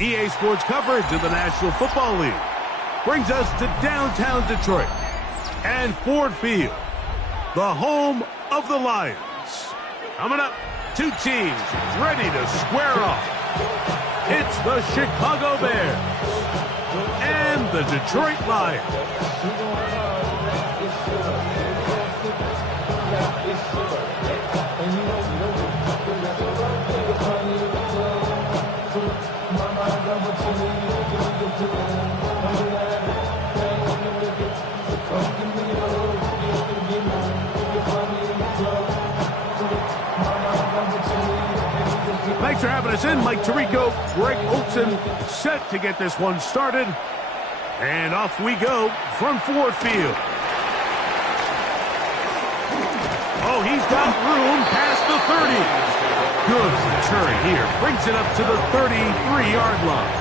EA Sports coverage of the National Football League brings us to downtown Detroit and Ford Field, the home of the Lions. Coming up, two teams ready to square off. It's the Chicago Bears and the Detroit Lions. Thanks for having us in. Mike Tirico, Greg Olson, set to get this one started. And off we go from Ford Field. Oh, he's got room past the 30. Good return here. Brings it up to the 33-yard line.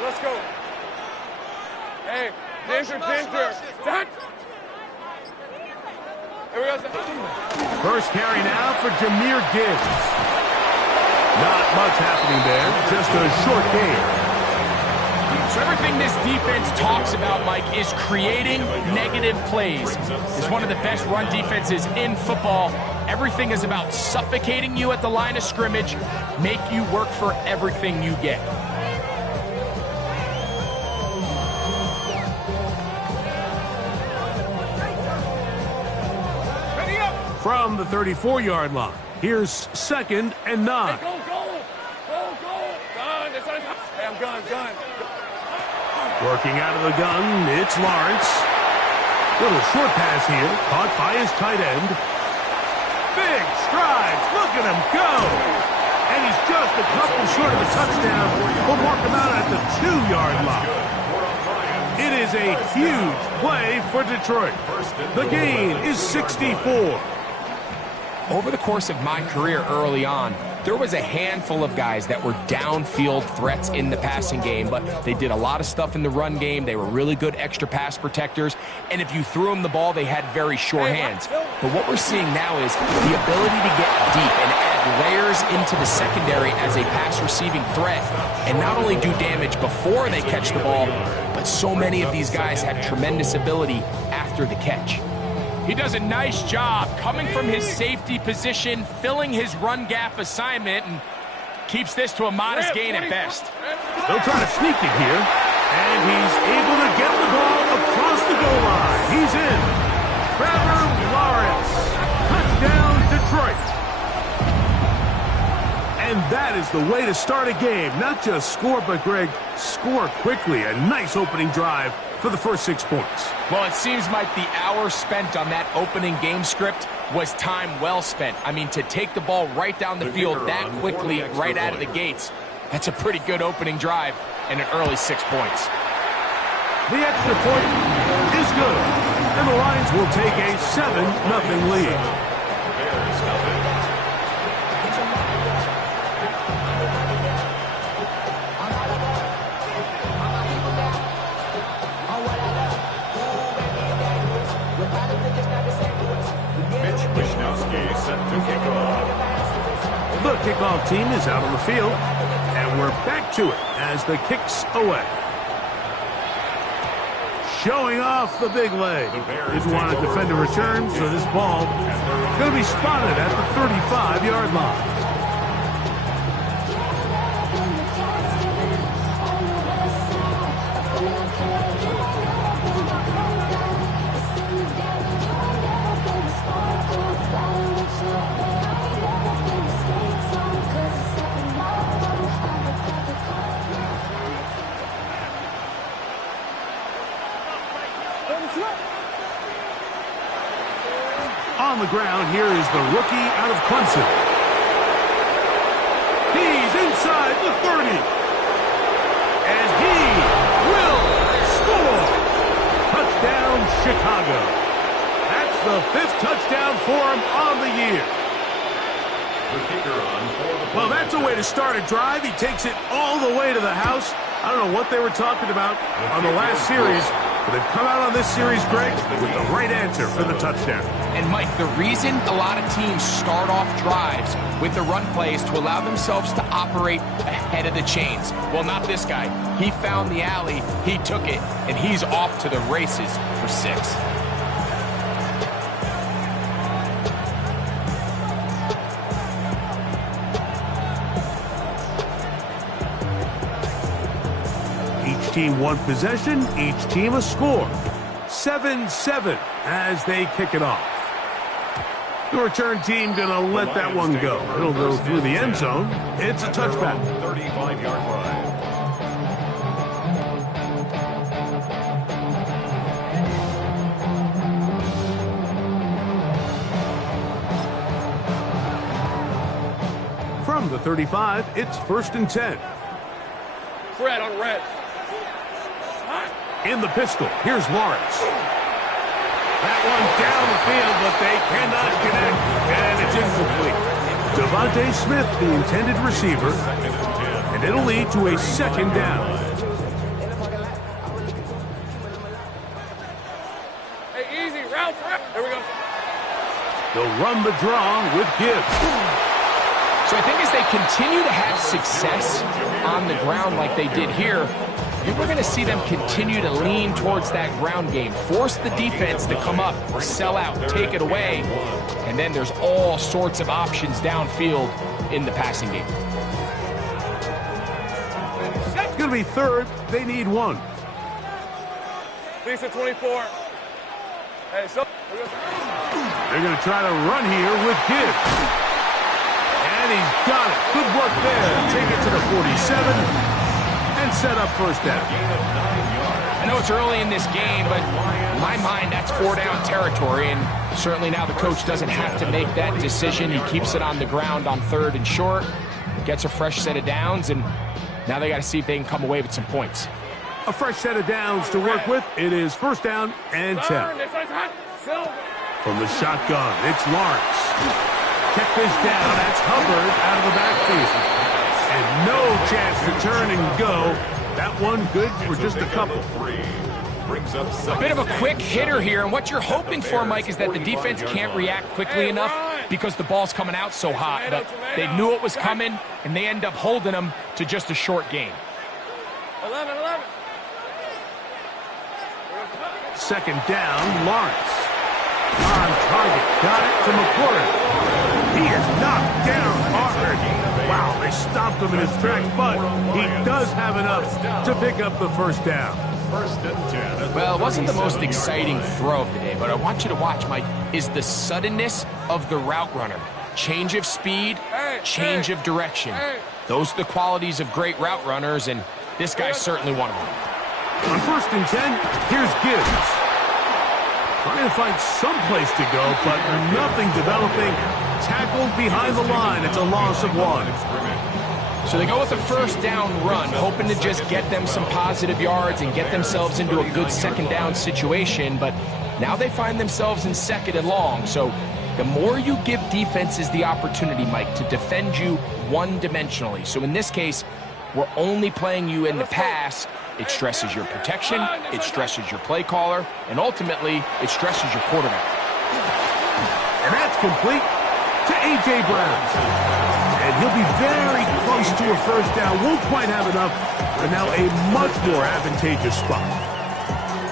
Let's go. Hey, Dinter. Here we go. First carry now for Jahmyr Gibbs. Not much happening there, just a short gain. So everything this defense talks about, Mike, is creating negative plays. It's one of the best run defenses in football. Everything is about suffocating you at the line of scrimmage, make you work for everything you get. From the 34-yard line, here's 2nd and 9. Hey, go. Gun. Hey, I'm gun. Working out of the gun, it's Lawrence. Little short pass here, caught by his tight end. Big strides, look at him go! And he's just a couple short of a touchdown. We'll mark him out at the 2-yard line. It is a huge play for Detroit. The gain is 64. Over the course of my career early on, there was a handful of guys that were downfield threats in the passing game, but they did a lot of stuff in the run game. They were really good extra pass protectors, and if you threw them the ball, they had very sure hands. But what we're seeing now is the ability to get deep and add layers into the secondary as a pass-receiving threat, and not only do damage before they catch the ball, but so many of these guys have tremendous ability after the catch. He does a nice job coming from his safety position, filling his run gap assignment, and keeps this to a modest gain at best. They'll try to sneak it here, and he's able to get the ball across the goal line. He's in. Trevor Lawrence. Touchdown, Detroit. And that is the way to start a game. Not just score, but, Greg, score quickly. A nice opening drive for the first 6 points. Well, it seems like the hour spent on that opening game script was time well spent. I mean, to take the ball right down the field that quickly, right out of the gates, that's a pretty good opening drive and an early 6 points. The extra point is good, and the Lions will take a 7-0 lead. The kickoff team is out on the field, and we're back to it as the kick's away. Showing off the big leg. Didn't want to defend a return, so this ball is going to be spotted at the 35-yard line. On the ground, here is the rookie out of Clemson. He's inside the 30. And he will score. Chicago. That's the 5th touchdown for him on the year. Well, that's a way to start a drive. He takes it all the way to the house. I don't know what they were talking about on the last series, but they've come out on this series, Greg, with the right answer for the touchdown. And, Mike, the reason a lot of teams start off drives with the run play is to allow themselves to operate ahead of the chains. Well, not this guy. He found the alley, he took it, and he's off to the races for 6. Each team one possession, each team a score. 7-7 as they kick it off. The return team gonna let that one go. It'll go through the end zone. It's a touchback. 35-yard line. From the 35, it's 1st and 10. Fred on red. In the pistol, here's Lawrence. That one down the field, but they cannot connect, and it's incomplete. Devontae Smith, the intended receiver, and it'll lead to a 2nd down. Hey, easy, route. Here we go. They'll run the draw with Gibbs. So I think as they continue to have success on the ground like they did here, we're going to see them continue to lean towards that ground game, force the defense to come up, sell out, take it away, and then there's all sorts of options downfield in the passing game. It's going to be 3rd. They need 1. Lisa 24. Hey, so They're going to try to run here with Gibbs. And he's got it. Good work there. Take it to the 47. And set up 1st down. I know it's early in this game, but in my mind, that's 4-down territory, and certainly now the coach doesn't have to make that decision. He keeps it on the ground on 3rd and short, gets a fresh set of downs, and now they got to see if they can come away with some points. A fresh set of downs to work with. It is 1st down and 10. From the shotgun, it's Lawrence. Check this down. That's Hubbard out of the backfield. And no chance to turn and go. That one good for just a couple. A bit of a quick hitter here, and what you're hoping for, Mike, is that the defense can't react quickly enough because the ball's coming out so hot. But they knew it was coming, and they end up holding them to just a short gain. 11. 2nd down, Lawrence. On target. Got it to McCourt. He is knocked down hard. Wow, they stopped him in his tracks, but he does have enough to pick up the 1st down. 1st and 10. Well, it wasn't the most exciting throw of the day, but I want you to watch, Mike, is the suddenness of the route runner. Change of speed, change of direction. Those are the qualities of great route runners, and this guy's certainly one of them. On 1st and 10, here's Gibbs. Trying to find some place to go, but nothing developing. Tackled behind the line. It's a loss of 1. So they go with a 1st down run, hoping to just get them some positive yards and get themselves into a good 2nd down situation, but now they find themselves in 2nd and long. So the more you give defenses the opportunity, Mike, to defend you one-dimensionally. So in this case, we're only playing you in the pass. It stresses your protection, it stresses your play caller, and ultimately, it stresses your quarterback. And that's complete to A.J. Brown. And he'll be very close to a 1st down. Won't quite have enough, but now a much more advantageous spot.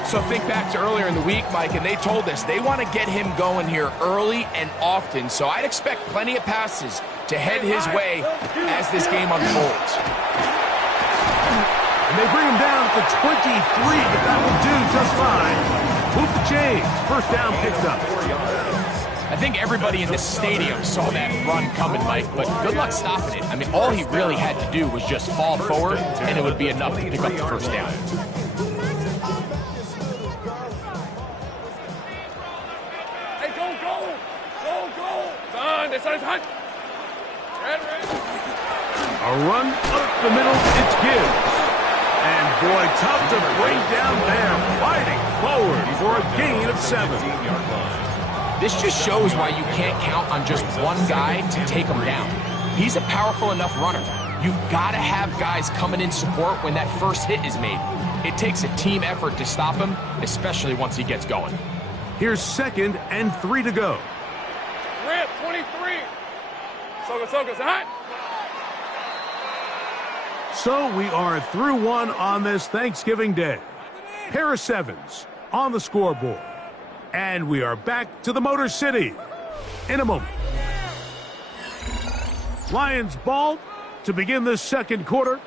So think back to earlier in the week, Mike, and they told us they want to get him going here early and often. So I'd expect plenty of passes to head his way as this game unfolds. And they bring him down at the 23, but that will do just fine. Move the chains. 1st down picked up. I think everybody in the stadium saw that run coming, Mike, but good luck stopping it. I mean, all he really had to do was just fall forward, and it would be enough to pick up the 1st down. Hey, go! Done. This is hot. Red. A run up the middle. It's Gibbs. And boy, tough to bring down there. Fighting forward for a gain of 7. This just shows why you can't count on just one guy to take him down. He's a powerful enough runner. You gotta have guys coming in support when that first hit is made. It takes a team effort to stop him, especially once he gets going. Here's 2nd and 3 to go. Rip, 23. Soga, hot. So we are through 1 on this Thanksgiving Day. Pair of 7s on the scoreboard. And we are back to the Motor City in a moment. Lions ball to begin this 2nd quarter.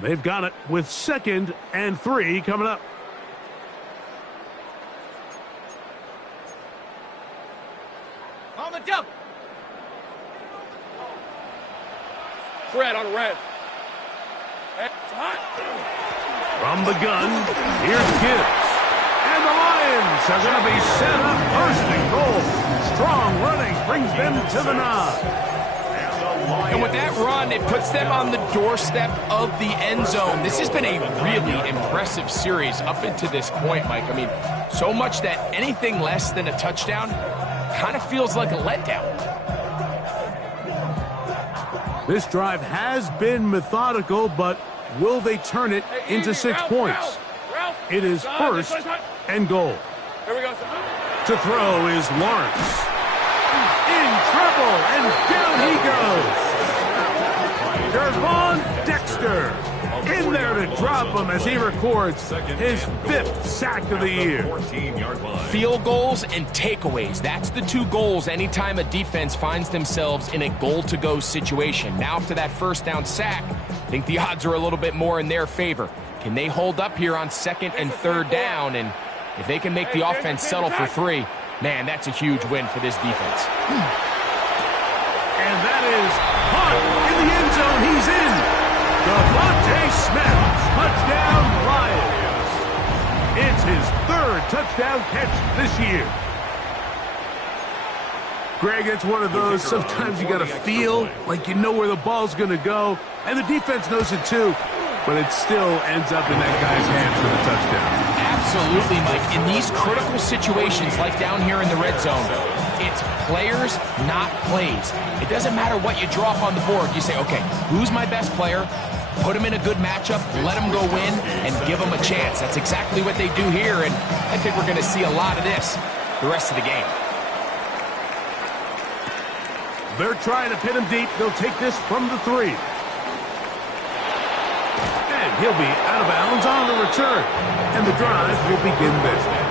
They've got it with 2nd and 3 coming up. On the jump. Fred on the red. It's hot. From the gun, here's Gibbs. And the Lions are going to be set up first and goal. Strong running brings them to the nod. And with that run, it puts them on the doorstep of the end zone. This has been a really impressive series up until this point, Mike. I mean, so much that anything less than a touchdown kind of feels like a letdown. This drive has been methodical, but will they turn it into 6 points? It is 1st and goal. Here we go. To throw is Lawrence. In trouble, and down he goes. Gervon Dexter in there to drop him as he records his 5th sack of the year. Field goals and takeaways. That's the 2 goals anytime a defense finds themselves in a goal-to-go situation. Now after that 1st down sack, I think the odds are a little bit more in their favor. Can they hold up here on 2nd and 3rd down? And if they can make the offense settle for 3, man, that's a huge win for this defense. And that is Hunt in the end zone. He's in. Devontae Smith, touchdown Lions. It's his 3rd touchdown catch this year. Greg, it's one of those, sometimes you got to feel like you know where the ball's going to go, and the defense knows it too, but it still ends up in that guy's hands for the touchdown. Absolutely, Mike. In these critical situations, like down here in the red zone, it's players, not plays. It doesn't matter what you draw up on the board. You say, okay, who's my best player? Put him in a good matchup, let him go win, and give him a chance. That's exactly what they do here, and I think we're going to see a lot of this the rest of the game. They're trying to pin him deep. They'll take this from the 3. And he'll be out of bounds on the return. And the drive will begin there.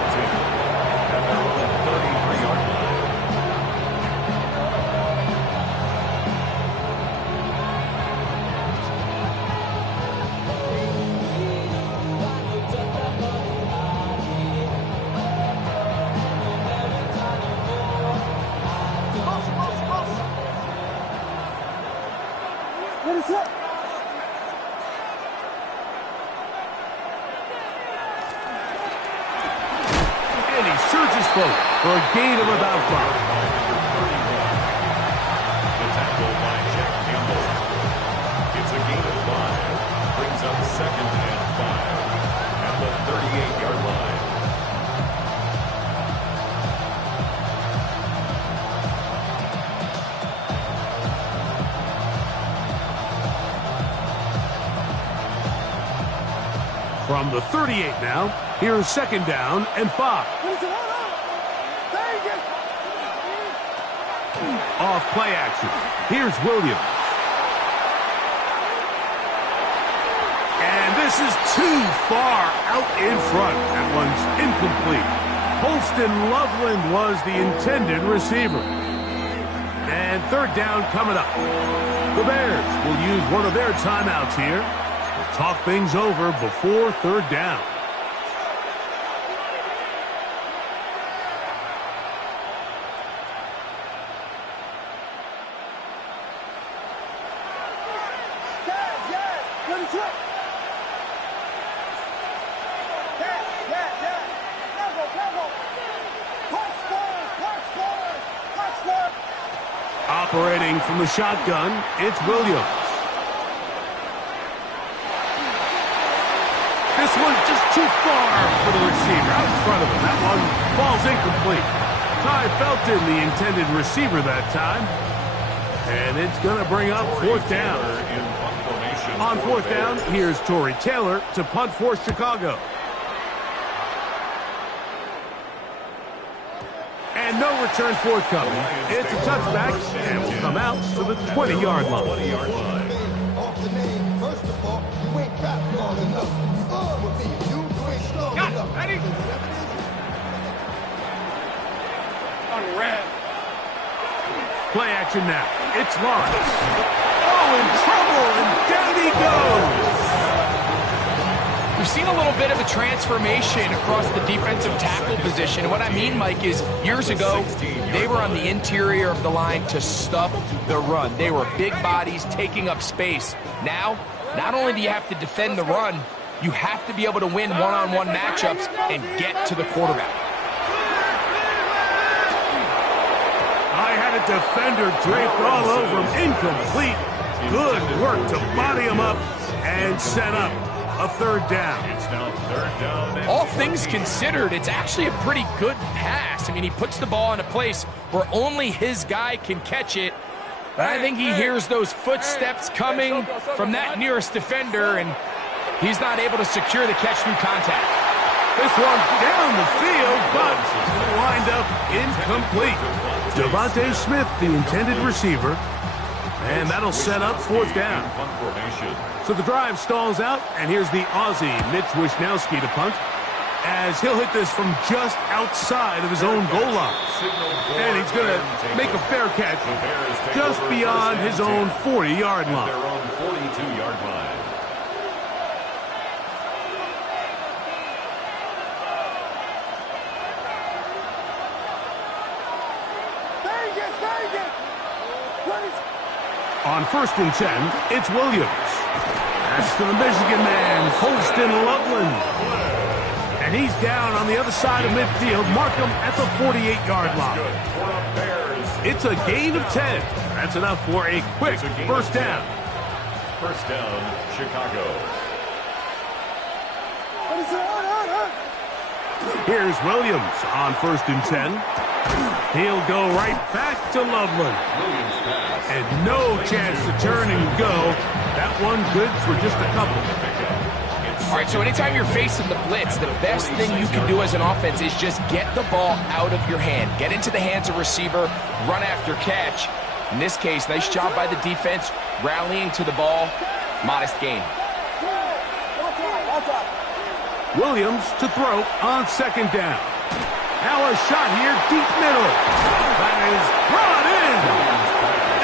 For a gain of about 5. The tackle by Jack Campbell. It's a gain of 5. Brings up 2nd and 5 at the 38-yard line. From the 38 now, here's 2nd down and 5. Off play action. Here's Williams. And this is too far out in front. That one's incomplete. Holston Loveland was the intended receiver. And 3rd down coming up. The Bears will use one of their timeouts here. We'll talk things over before 3rd down. Operating from the shotgun, it's Williams. This one just too far for the receiver. Out in front of him. That one falls incomplete. Ty Felton, the intended receiver that time. And it's going to bring up fourth down. On fourth down, here's Tory Taylor to punt for Chicago. And no return forthcoming. It's a touchback, and will come out to the 20-yard line. Off the name, first of all, you ain't rap long enough. Would be you ain't strong enough. Ready? On red. Play action now. It's Lawrence. Oh, in trouble, and down he goes. We've seen a little bit of a transformation across the defensive tackle position. And what I mean, Mike, is years ago, they were on the interior of the line to stop the run. They were big bodies taking up space. Now, not only do you have to defend the run, you have to be able to win one-on-one matchups and get to the quarterback. I had a defender draped all over him. Incomplete. Good work to body him up and set up a third down. It's now third down. All things considered, it's actually a pretty good pass. I mean, he puts the ball in a place where only his guy can catch it. But I think he hears those footsteps coming from that nearest defender, and he's not able to secure the catch through contact. This one down the field, but wind up incomplete. Devontae Smith, the intended receiver, and that'll set up fourth down. So the drive stalls out, and here's the Aussie, Mitch Wishnowsky, to punt, as he'll hit this from just outside of his own goal line. And he's going to make a fair catch just beyond his own 40-yard line. Their own 42-yard line. On first and 10, it's Williams. That's to the Michigan man, Holston Loveland. And he's down on the other side of midfield. Mark him at the 48-yard line. It's a gain of 10. That's enough for a quick first down. First down, Chicago. Here's Williams on first and 10. He'll go right back to Loveland. Williams pass. And no chance to turn and go. That one good for just a couple. All right, so anytime you're facing the blitz, the best thing you can do as an offense is just get the ball out of your hand. Get into the hands of receiver, run after catch. In this case, nice job by the defense, rallying to the ball. Modest gain. Williams to throw on second down. Now a shot here, deep middle. That is brought in.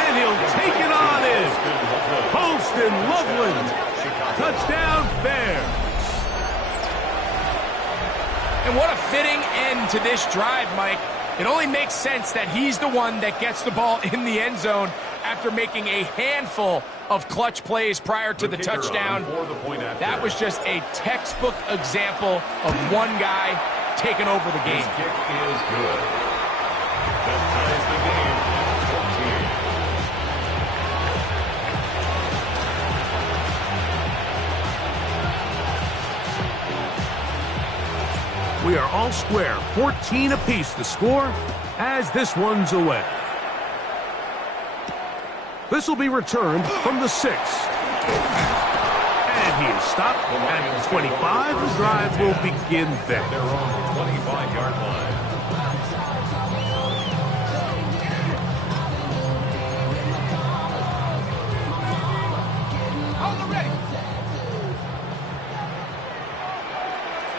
And he'll take it on in. Holston Loveland. Touchdown Bears. And what a fitting end to this drive, Mike. It only makes sense that he's the one that gets the ball in the end zone after making a handful of clutch plays prior to the touchdown. That was just a textbook example of one guy taking over the game. His kick is good. That ties the game at 14. We are all square, 14 apiece the score as this one's away. This will be returned from the 6. And he is stopped at the 25. The drive will begin there. Their own 25-yard line.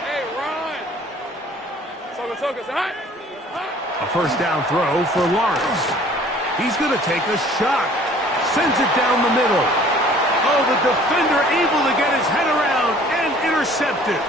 Hey, run! Soka, hot! A first down throw for Lawrence. He's going to take a shot. Sends it down the middle. Oh, the defender able to get his head around and intercept it.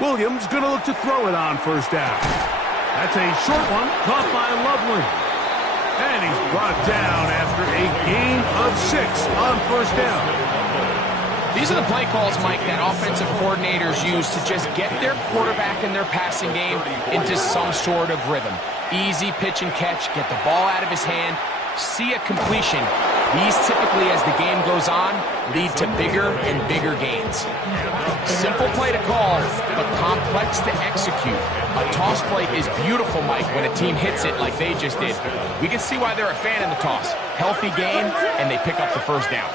Williams going to look to throw it on first down. That's a short one, caught by Loveland. And he's brought down after a gain of 6 on first down. These are the play calls, Mike, that offensive coordinators use to just get their quarterback and their passing game into some sort of rhythm. Easy pitch and catch, get the ball out of his hand, see a completion. These typically, as the game goes on, lead to bigger and bigger gains. Simple play to call, but complex to execute. A toss play is beautiful, Mike, when a team hits it like they just did. We can see why they're a fan of the toss. Healthy gain, and they pick up the first down.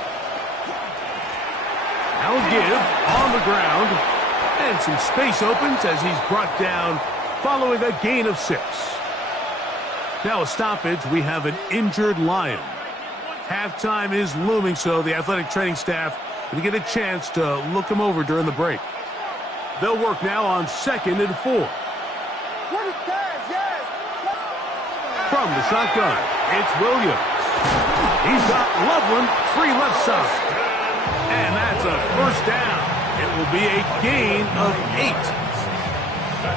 Now give on the ground, and some space opens as he's brought down following a gain of 6. Now a stoppage, we have an injured Lion. Halftime is looming, so the athletic training staff going to get a chance to look him over during the break. They'll work now on 2nd and 4. From the shotgun, it's Williams. He's got Loveland free left side. And that's a first down. It will be a gain of 8.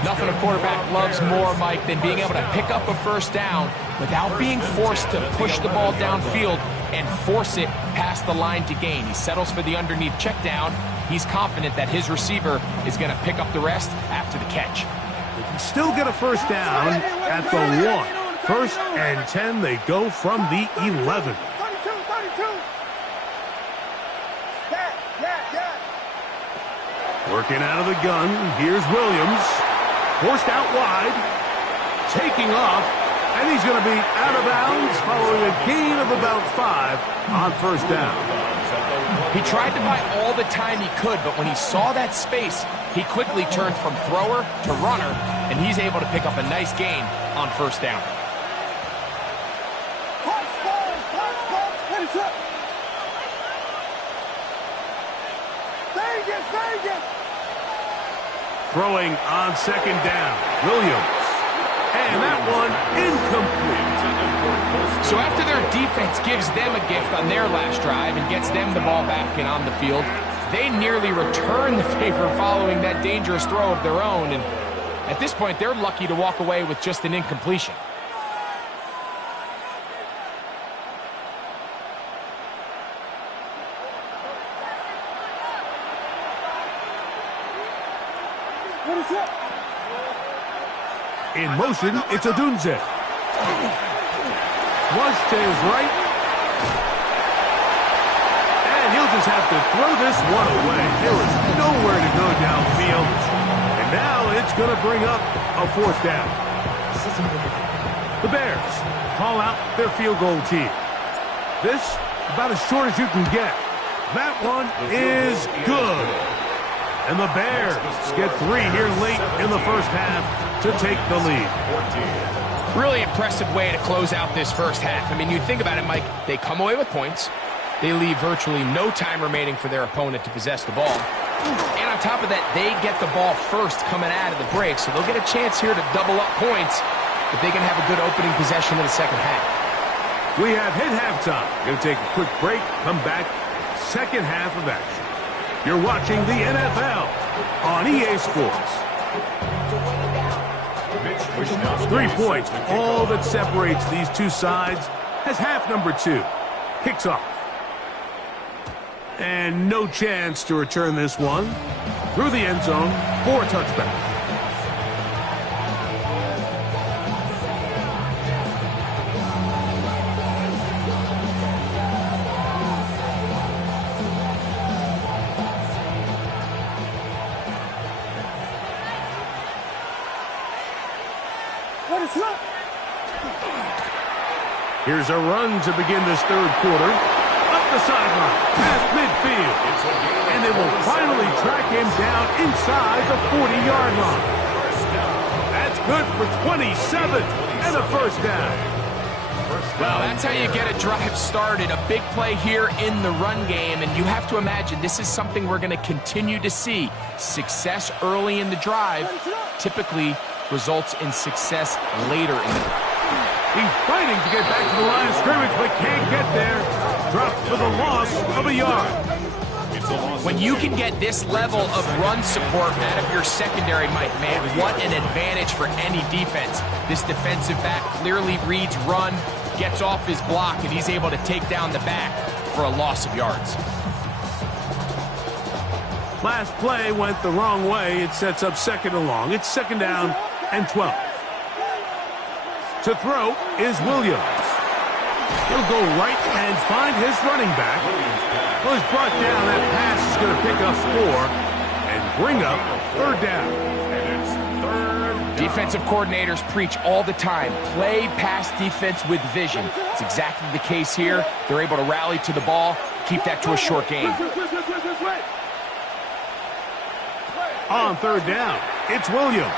Nothing a quarterback loves more, Mike, than being able to pick up a first down without being forced to push the ball downfield and force it past the line to gain. He settles for the underneath check down. He's confident that his receiver is going to pick up the rest after the catch. They can still get a first down at the 1. 1st and 10, they go from the 11. Working out of the gun, here's Williams. Forced out wide, taking off, and he's going to be out of bounds following a gain of about 5 on first down. He tried to buy all the time he could, but when he saw that space, he quickly turned from thrower to runner, and he's able to pick up a nice gain on first down. Throwing on 2nd down, Williams. And that one incomplete. So after their defense gives them a gift on their last drive and gets them the ball back and on the field, they nearly return the favor following that dangerous throw of their own. And at this point, they're lucky to walk away with just an incompletion. In motion, it's Odunze. Flush to his right. And he'll just have to throw this one away. There was nowhere to go downfield. And now it's going to bring up a 4th down. The Bears call out their field goal team. This, about as short as you can get. That one is good. And the Bears get 3 here late in the first half to take the lead. Really impressive way to close out this first half. I mean, you think about it, Mike, they come away with points. They leave virtually no time remaining for their opponent to possess the ball. And on top of that, they get the ball first coming out of the break, so they'll get a chance here to double up points if they can have a good opening possession in the second half. We have hit halftime. Going to take a quick break, come back, second half of action. You're watching the NFL on EA Sports. 3 points, all that separates these two sides as half number 2 kicks off. And no chance to return this one through the end zone for a touchback. Here's a run to begin this third quarter. Up the sideline, past midfield. And they will finally track him down inside the 40-yard line. That's good for 27 and a first down. Well, that's how you get a drive started. A big play here in the run game. And you have to imagine this is something we're going to continue to see. Success early in the drive typically results in success later in the drive. He's fighting to get back to the line of scrimmage, but can't get there. Dropped for the loss of a yard. When you can get this level of run support out of your secondary, Mike, man, what an advantage for any defense. This defensive back clearly reads run, gets off his block, and he's able to take down the back for a loss of yards. Last play went the wrong way. It sets up second and long. It's second down and 12. To throw is Williams. He'll go right and find his running back. Well, he's brought down. That pass is going to pick up 4 and bring up third down. And it's third down. Defensive coordinators preach all the time, play pass defense with vision. It's exactly the case here. They're able to rally to the ball, keep that to a short game. On third down, it's Williams.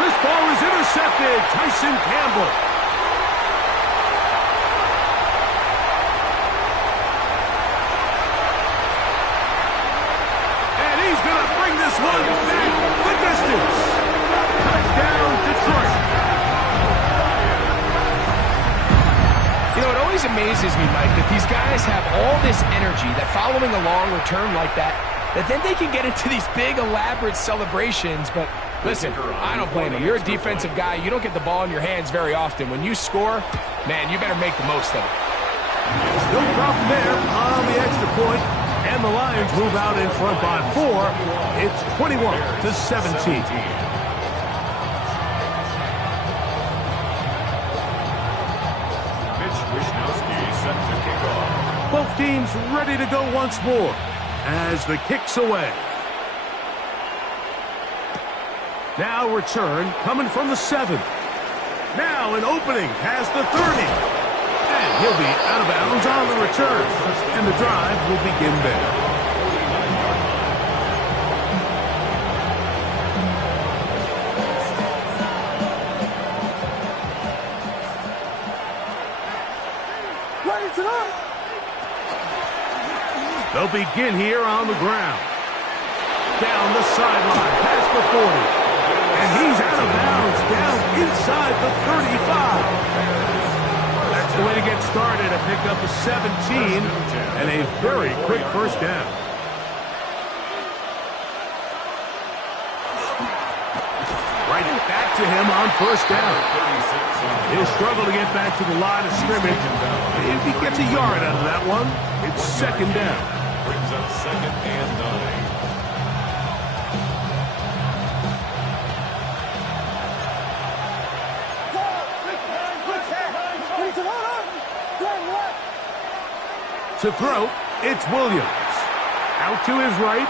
This ball is intercepted. Tyson Campbell. And he's going to bring this one back the distance. Touchdown, Detroit. You know, it always amazes me, Mike, that these guys have all this energy, that following a long return like that then they can get into these big, elaborate celebrations. But listen, I don't blame them. You're a defensive guy. You don't get the ball in your hands very often. When you score, man, you better make the most of it. No problem there on the extra point, and the Lions move out in front by 4. It's 21-17. Both teams ready to go once more as the kick's away. Now return coming from the 7. Now an opening past the 30. And he'll be out of bounds on the return. And the drive will begin there. They'll begin here on the ground. Down the sideline, past the 40. And he's out of bounds, down inside the 35. That's the way to get started, to pick up a 17 and a very quick first down. Right back to him on first down. He'll struggle to get back to the line of scrimmage. If he gets a yard out of that one, it's second down. Brings up second and 9. To throw, it's Williams. Out to his right.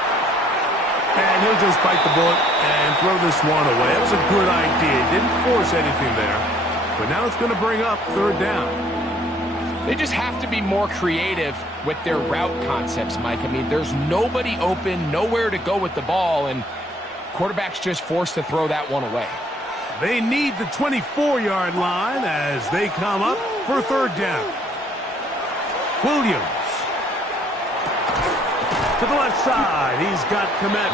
And he'll just bite the bullet and throw this one away. That was a good idea. Didn't force anything there. But now it's going to bring up third down. They just have to be more creative with their route concepts, Mike. I mean, there's nobody open, nowhere to go with the ball, and quarterback's just forced to throw that one away. They need the 24-yard line as they come up for third down. Williams. To the left side, he's got Komet.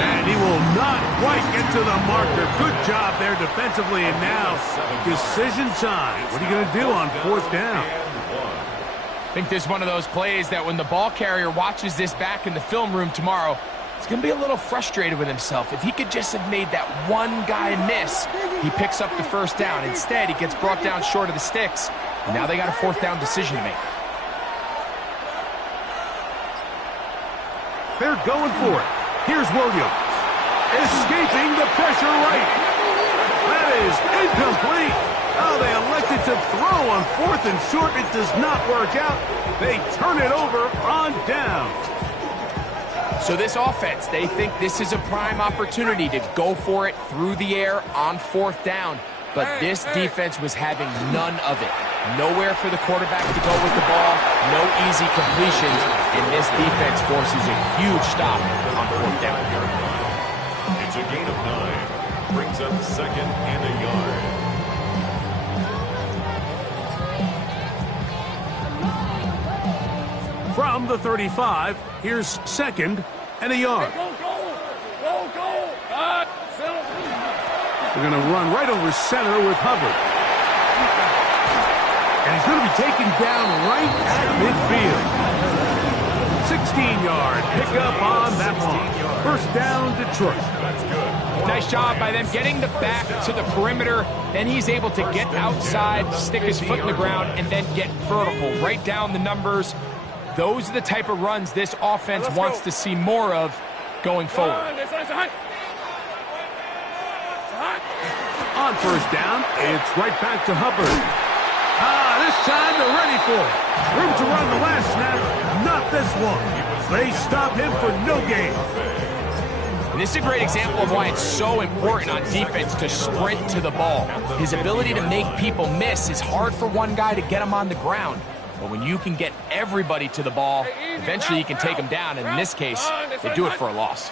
And he will not quite get to the marker. Good job there defensively, and now decision time. What are you going to do on fourth down? I think this is one of those plays that when the ball carrier watches this back in the film room tomorrow, he's going to be a little frustrated with himself. If he could just have made that one guy miss, he picks up the first down. Instead, he gets brought down short of the sticks. And now they got a fourth down decision to make. They're going for it. Here's Williams. Escaping the pressure right. That is incomplete. Oh, they elected to throw on fourth and short. It does not work out. They turn it over on down. So this offense, they think this is a prime opportunity to go for it through the air on fourth down. But this defense was having none of it. Nowhere for the quarterback to go with the ball. No easy completions. And this defense forces a huge stop on fourth down. It's a gain of 9. Brings up second and a yard. From the 35, here's second and a yard. Go. They're going to run right over center with Hubbard. And he's going to be taken down right at midfield. 16-yard pickup on that one. First down, Detroit. Nice job by them getting the back to the perimeter. Then he's able to get outside, stick his foot in the ground, and then get vertical. Right down the numbers. Those are the type of runs this offense wants to see more of going forward. On first down, it's right back to Hubbard. This time they're ready for it. Room to run the last snap, not this one. They stop him for no gain. And this is a great example of why it's so important on defense to sprint to the ball. His ability to make people miss is hard for one guy to get him on the ground. But when you can get everybody to the ball, eventually you can take them down. And in this case, they do it for a loss.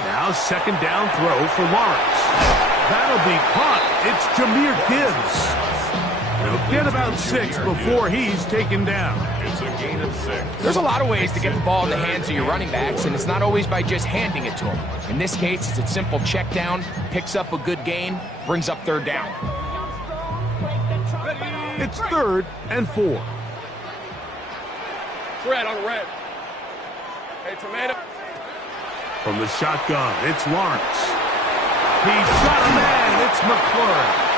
Now second down throw for Lawrence. That'll be caught. It's Jahmyr Gibbs. He'll get about 6 before he's taken down. It's a gain of 6. There's a lot of ways to get the ball in the hands of your running backs, and it's not always by just handing it to them. In this case, it's a simple check down, picks up a good gain, brings up third down. It's 3rd and 4. Red on red. Hey, tomato. From the shotgun, it's Lawrence. He's got a man. It's McClure.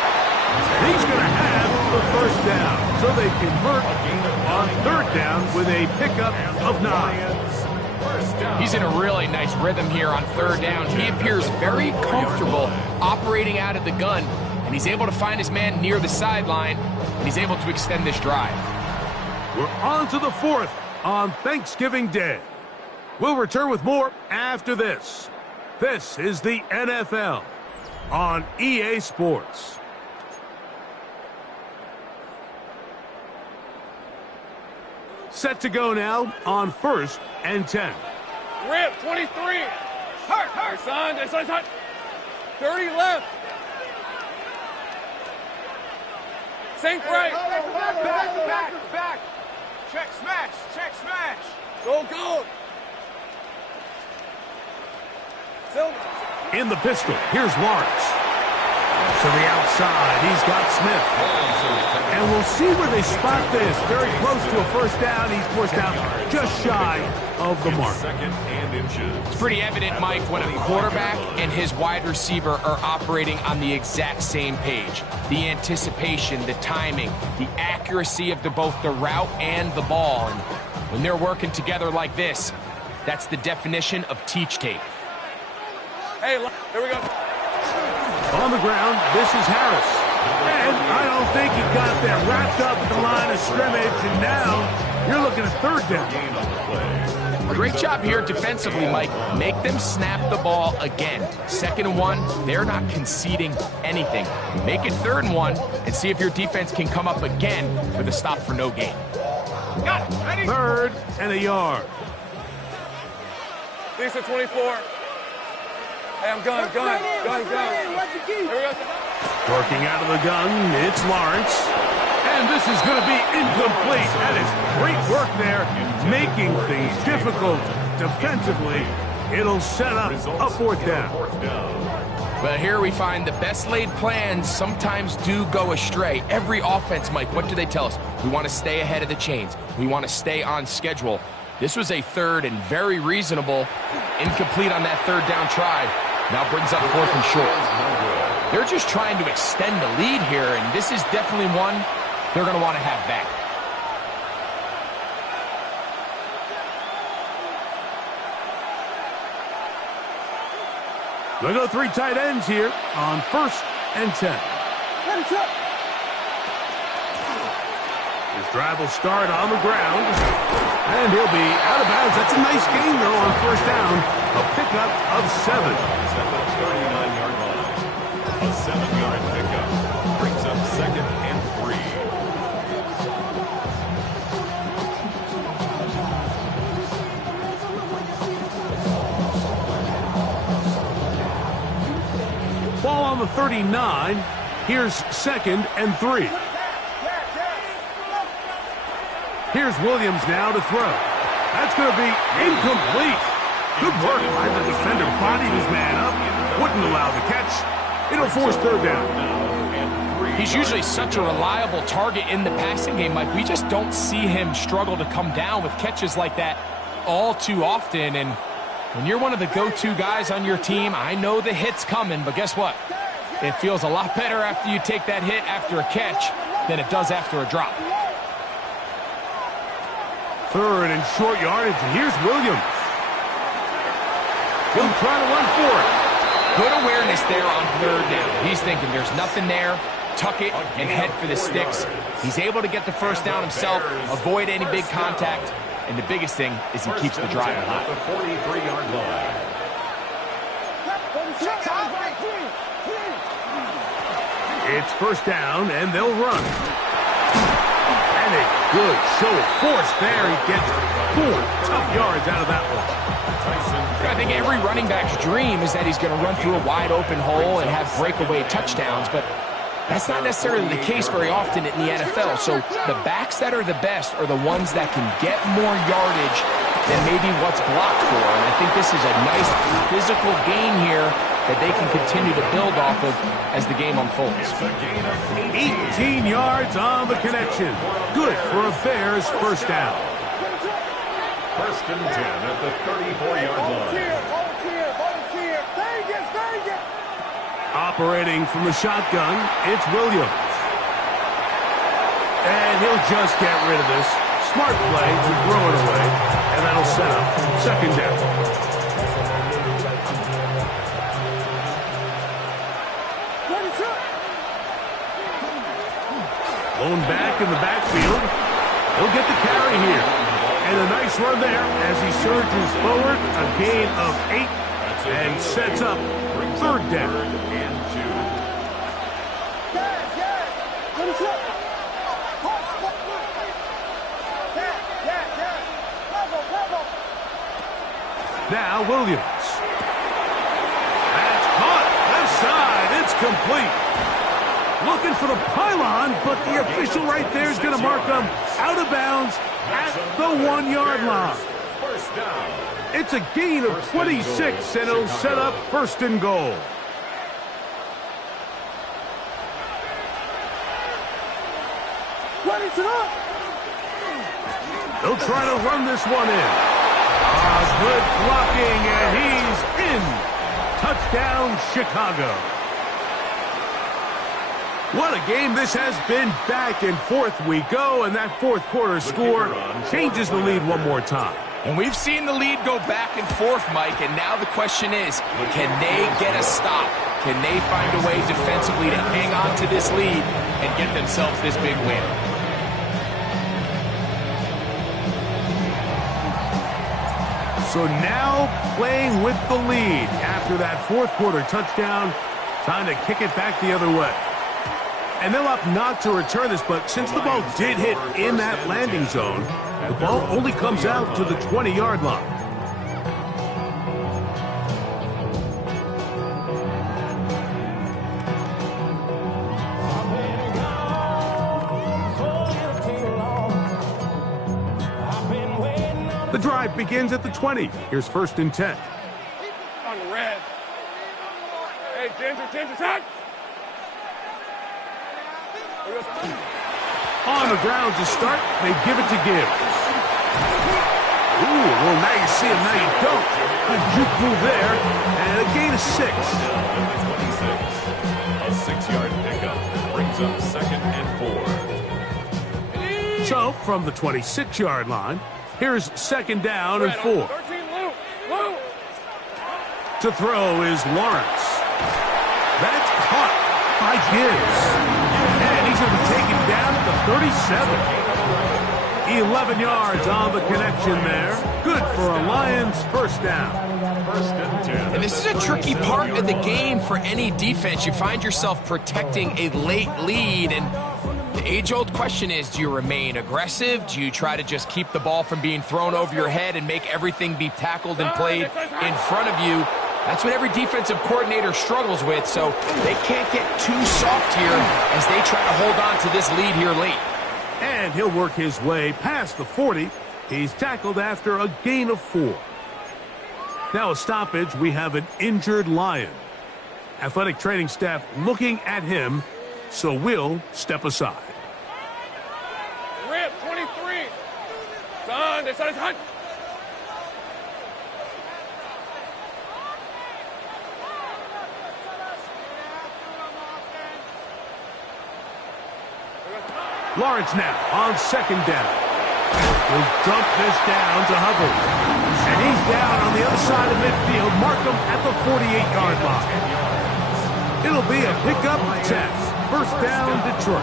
He's going to have the first down. So they convert on third down with a pickup of 9. He's in a really nice rhythm here on third down. He appears very comfortable operating out of the gun, and he's able to find his man near the sideline, and he's able to extend this drive. We're on to the 4th on Thanksgiving Day. We'll return with more after this. This is the NFL on EA Sports. Set to go now on 1st and 10. Rip, 23. Hurt. Son. 30 left. Sink right. Back. Check smash. Go. In the pistol, here's Lawrence. To the outside, he's got Smith. And we'll see where they spot this. Very close to a first down. He's forced out just shy of the mark. Second and inches. It's pretty evident, Mike, when a quarterback and his wide receiver are operating on the exact same page. The anticipation, the timing, the accuracy of both the route and the ball. And when they're working together like this, that's the definition of teach tape. Hey, here we go. On the ground, this is Harris. And I don't think he got that wrapped up at the line of scrimmage, and now you're looking at third down. Great job here defensively, Mike. Make them snap the ball again. 2nd and 1, they're not conceding anything. Make it 3rd and 1 and see if your defense can come up again with a stop for no gain. 3rd and a yard. These are 24. Hey, I'm gun. Here we go. Working out of the gun, it's Lawrence. And this is going to be incomplete. That is great work there, making things difficult defensively. It'll set up a 4th down. Well, here we find the best laid plans sometimes do go astray. Every offense, Mike, what do they tell us? We want to stay ahead of the chains. We want to stay on schedule. This was a 3rd and very reasonable. Incomplete on that 3rd down try. Now brings up 4th and short. They're just trying to extend the lead here, and this is definitely one they're going to want to have back. They'll go 3 tight ends here on 1st and 10. His drive will start on the ground, and he'll be out of bounds. That's a nice gain, though, on 1st down. A pickup of 7. At the 39-yard line. A 7-yard pickup brings up 2nd and 3. Ball on the 39. Here's 2nd and 3. Here's Williams now to throw. That's going to be incomplete. Good work by the defender. Bodied his man up. Wouldn't allow the catch. It'll force 3rd down. And 3. He's usually such a reliable target in the passing game, Mike. We just don't see him struggle to come down with catches like that all too often. And when you're one of the go-to guys on your team, I know the hit's coming, but guess what? It feels a lot better after you take that hit after a catch than it does after a drop. 3rd and short yardage, and here's Williams. He'll try to run for it. Good awareness there on 3rd down. He's thinking there's nothing there. Tuck it and head for the sticks. He's able to get the first down himself, avoid any big contact, and the biggest thing is he keeps the drive alive. The 43-yard line. It's 1st down, and they'll run. And a good show of force there. He gets 4 tough yards out of that one. I think every running back's dream is that he's going to run through a wide open hole and have breakaway touchdowns, but that's not necessarily the case very often in the NFL. So the backs that are the best are the ones that can get more yardage than maybe what's blocked for. And I think this is a nice physical gain here that they can continue to build off of as the game unfolds. 18 yards on the connection. Good for a Bears 1st down. 1st and 10 at the 34-yard line. Operating from the shotgun, it's Williams. And he'll just get rid of this. Smart play to throw it away, and that'll set up 2nd down. Blown back in the backfield. He'll get the carry here. And a nice run there as he surges forward. A gain of 8 and sets up 3rd down. Now Williams. That's caught. Left side. It's complete. Looking for the pylon, but the official right there is going to mark him out of bounds at the 1-yard line. 1st down. It's a gain of 26, and it'll set up 1st and goal. They'll try to run this one in. Good blocking, and he's in. Touchdown, Chicago. What a game this has been. Back and forth we go, and that 4th quarter score changes the lead one more time. And we've seen the lead go back and forth, Mike, and now the question is, can they get a stop? Can they find a way defensively to hang on to this lead and get themselves this big win? So now playing with the lead after that 4th quarter touchdown, time to kick it back the other way. And they'll opt not to return this, but since the ball did hit in that landing zone, the ball only comes out to the 20-yard line. The drive begins at the 20. Here's 1st and 10. On the red. Hey, Ginger, attack! On the ground to start, they give it to Gibbs. Ooh, well, now you see him, now you don't. Good juke move there, and a gain of 6. 26. A 6-yard pickup brings up 2nd and 4. So, from the 26-yard line, here's 2nd down and 4. To throw is Lawrence. That's caught by Gibbs. And he's going to be taken down at the 37. 11 yards on the connection there. Good for a Lions 1st down. 1st and 10. And this is a tricky part of the game for any defense. You find yourself protecting a late lead, and the age-old question is, do you remain aggressive? Do you try to just keep the ball from being thrown over your head and make everything be tackled and played in front of you? That's what every defensive coordinator struggles with, so they can't get too soft here as they try to hold on to this lead here late. And he'll work his way past the 40. He's tackled after a gain of 4. Now a stoppage, we have an injured Lion. Athletic training staff looking at him, so we'll step aside. Rip, 23. Son, this is hot. Lawrence now on second down. He'll dump this down to Hubbard. And he's down on the other side of midfield. Mark him at the 48-yard line. It'll be a pickup of 10. First down, Detroit.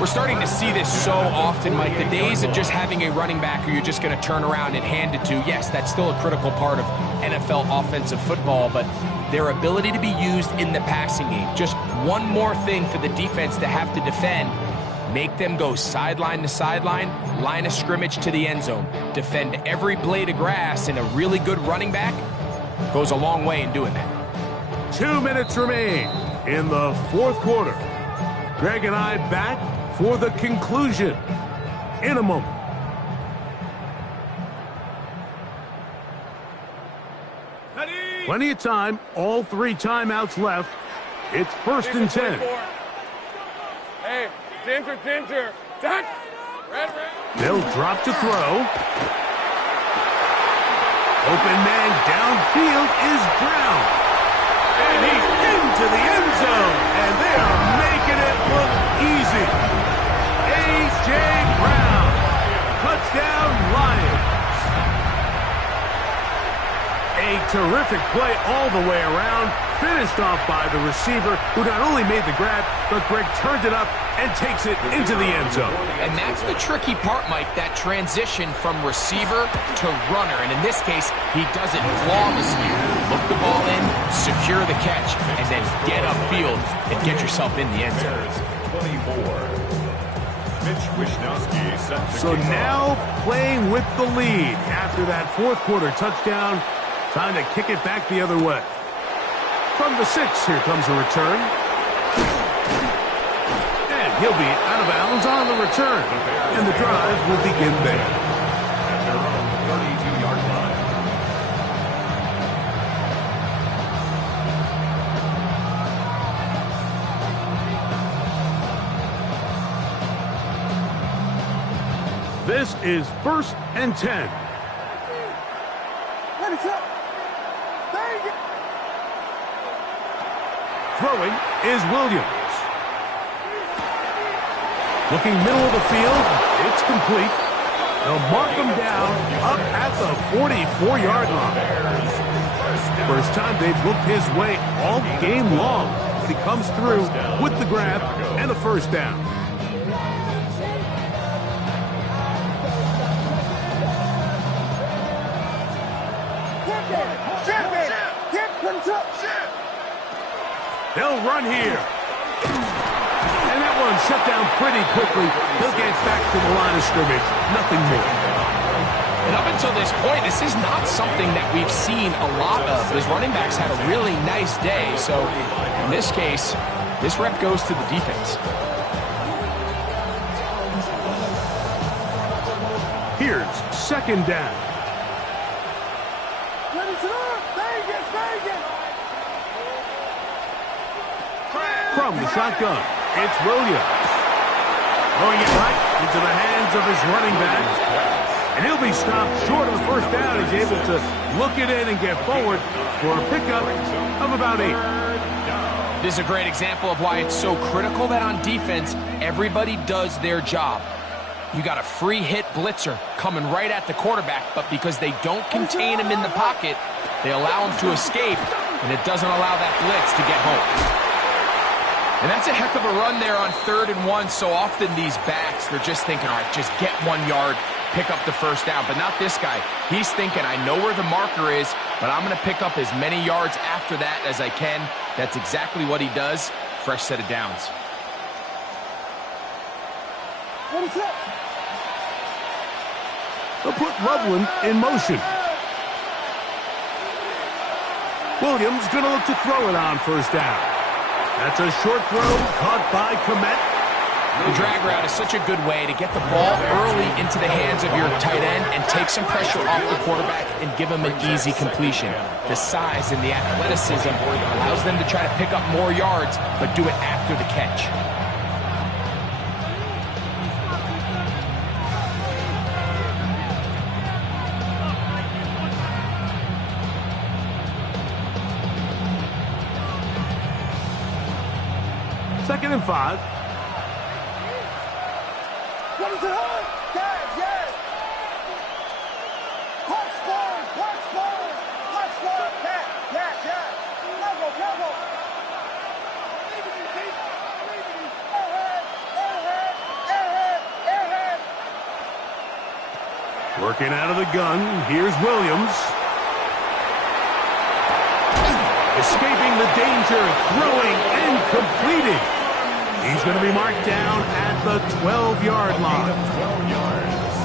We're starting to see this so often, Mike. The days of just having a running back who you're just going to turn around and hand it to, yes, that's still a critical part of NFL offensive football, but their ability to be used in the passing game, just one more thing for the defense to have to defend. Make them go sideline to sideline, line of scrimmage to the end zone. Defend every blade of grass, and a really good running back goes a long way in doing that. 2 minutes remain in the fourth quarter. Greg and I back for the conclusion in a moment. Plenty of time, all 3 timeouts left. It's first and 10. Hey, Ginger. Red. They'll drop to throw. Open man downfield is Brown. And he's into the end zone. And they are making it look easy. A.J. Brown. Touchdown, Lions. A terrific play all the way around. Finished off by the receiver, who not only made the grab, but Greg turned it up and takes it into the end zone. And that's the tricky part, Mike, that transition from receiver to runner. And in this case, he does it flawlessly. Look the ball in, secure the catch, and then get upfield and get yourself in the end zone. 24. Mitch Wishnowsky set to So kick now off. playing with the lead after that fourth quarter touchdown, time to kick it back the other way. From the 6, here comes a return. And he'll be out of bounds on the return. And the drive will begin there. At their own 32-yard line. This is first and 10. Throwing is Williams. Looking middle of the field, it's complete. They'll mark him down up at the 44-yard line. First time they've looked his way all game long, but he comes through with the grab and a first down. They'll run here. And that one shut down pretty quickly. He'll get back to the line of scrimmage. Nothing more. And up until this point, this is not something that we've seen a lot of. His running backs had a really nice day. So in this case, this rep goes to the defense. Here's second down. From the shotgun, it's Williams. Throwing it right into the hands of his running back. And he'll be stopped short of the first down. He's able to look it in and get forward for a pickup of about 8. This is a great example of why it's so critical that on defense, everybody does their job. You got a free hit blitzer coming right at the quarterback, but because they don't contain him in the pocket, they allow him to escape, and it doesn't allow that blitz to get home. And that's a heck of a run there on 3rd and 1. So often these backs, they're just thinking, all right, just get 1 yard, pick up the first down. But not this guy. He's thinking, I know where the marker is, but I'm going to pick up as many yards after that as I can. That's exactly what he does. Fresh set of downs. They'll put Loveland in motion. Williams going to look to throw it on first down. That's a short throw caught by Komet. The drag route is such a good way to get the ball early into the hands of your tight end and and take some pressure off the quarterback and give him an easy completion. The size and the athleticism allows them to try to pick up more yards, but do it after the catch. Second and 5. What is it on? Guys, yes! Punch forward, punch forward, punch forward, catch, yes! Careful! Ahead! Working out of the gun, here's Williams. Escaping the danger, throwing and completing. He's going to be marked down at the 12-yard line.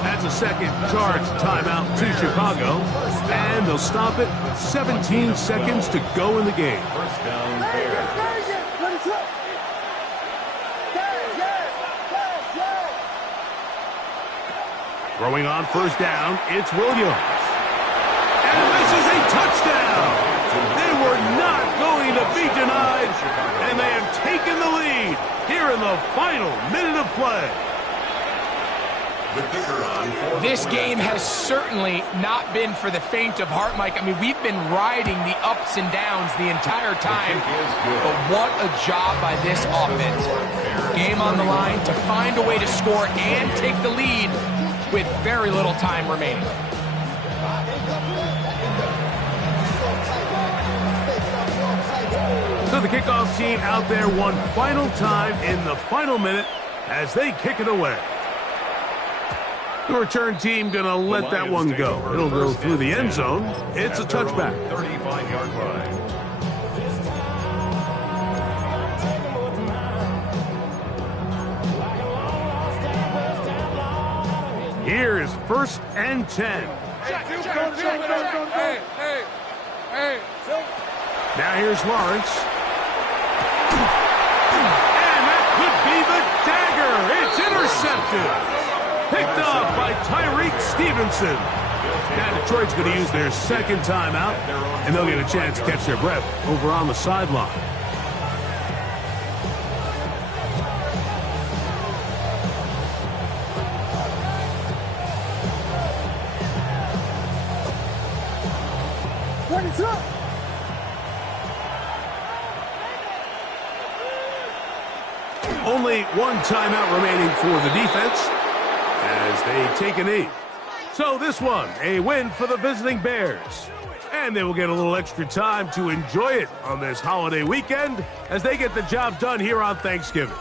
That's a second charge timeout to Chicago. And they'll stop it with 17 seconds to go in the game. First down, Bears. Throwing on first down, it's Williams. And this is a touchdown. They were not going to be denied, and they have taken the lead here in the final minute of play. This game has certainly not been for the faint of heart, Mike. I mean, we've been riding the ups and downs the entire time, but what a job by this offense. Game on the line to find a way to score and take the lead with very little time remaining. So the kickoff team out there one final time in the final minute as they kick it away. The return team going to let that one go. It'll go through the end zone. It's a touchback. 35-yard line. Here is first and 10. Hey. Now here's Lawrence. And that could be the dagger. It's intercepted. Picked off by Tyreek Stevenson. Now Detroit's going to use their second timeout, and they'll get a chance to catch their breath over on the sideline. What is up? Only one timeout remaining for the defense as they take a knee. So this one, a win for the visiting Bears. And they will get a little extra time to enjoy it on this holiday weekend as they get the job done here on Thanksgiving.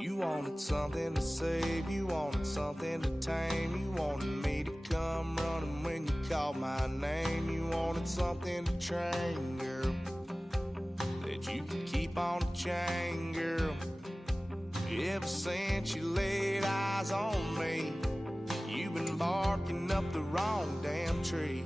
You wanted something to save, you wanted something to tame, you wanted me to come running when you called my name, you wanted something to train, girl, that you could keep on the chain, girl. Ever since you laid eyes on me, you've been barking up the wrong damn tree.